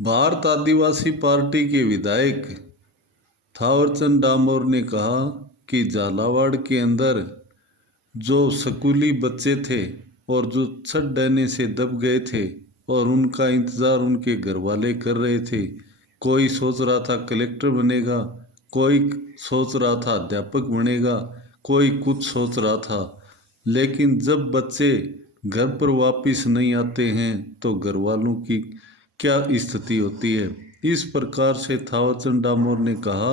भारत आदिवासी party के विधायक थावरचंद डामोर ने कहा कि झालावाड़ के अंदर जो स्कूली बच्चे थे और जो छत डहने से दब गए थे और उनका इंतज़ार उनके घर वाले कर रहे थे। कोई सोच रहा था कलेक्टर बनेगा, कोई सोच रहा था अध्यापक बनेगा, कोई कुछ सोच रहा था। लेकिन जब बच्चे घर पर वापस नहीं आते हैं तो घर वालों की क्या स्थिति होती है। इस प्रकार से थावरचंद डामोर ने कहा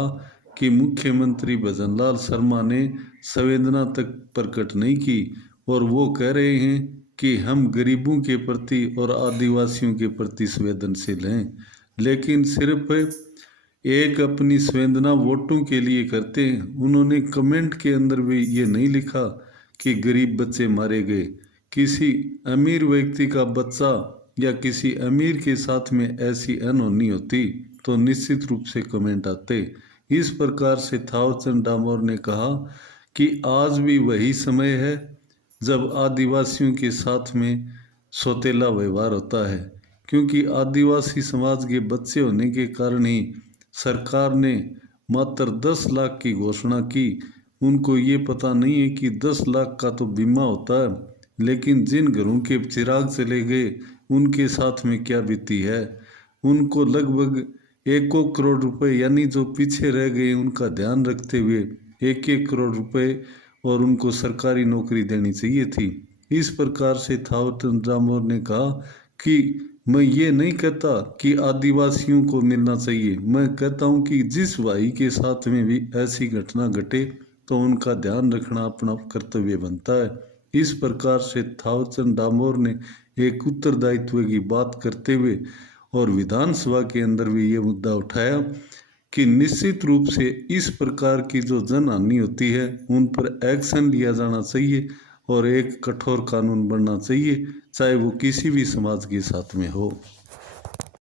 कि मुख्यमंत्री भजनलाल शर्मा ने संवेदना तक प्रकट नहीं की और वो कह रहे हैं कि हम गरीबों के प्रति और आदिवासियों के प्रति संवेदनशील हैं, लेकिन सिर्फ एक अपनी संवेदना वोटों के लिए करते हैं। उन्होंने कमेंट के अंदर भी ये नहीं लिखा कि गरीब बच्चे मारे गए। किसी अमीर व्यक्ति का बच्चा या किसी अमीर के साथ में ऐसी अनहोनी होती तो निश्चित रूप से कमेंट आते। इस प्रकार से थावरचंद डामोर ने कहा कि आज भी वही समय है जब आदिवासियों के साथ में सौतेला व्यवहार होता है, क्योंकि आदिवासी समाज के बच्चे होने के कारण ही सरकार ने मात्र 10 लाख की घोषणा की। उनको ये पता नहीं है कि 10 लाख का तो बीमा होता है, लेकिन जिन घरों के चिराग चले गए उनके साथ में क्या बीती है। उनको लगभग 1 करोड़ रुपए यानी जो पीछे रह गए उनका ध्यान रखते हुए 1-1 करोड़ रुपए और उनको सरकारी नौकरी देनी चाहिए थी। इस प्रकार से थावरचंद डामोर ने कहा कि मैं ये नहीं कहता कि आदिवासियों को मिलना चाहिए, मैं कहता हूँ कि जिस भाई के साथ में भी ऐसी घटना घटे तो उनका ध्यान रखना अपना कर्तव्य बनता है। इस प्रकार से थावरचंद डामोर ने एक उत्तरदायित्व की बात करते हुए और विधानसभा के अंदर भी ये मुद्दा उठाया कि निश्चित रूप से इस प्रकार की जो जनहानि होती है उन पर एक्शन लिया जाना चाहिए और एक कठोर कानून बनना चाहिए, चाहे वो किसी भी समाज के साथ में हो।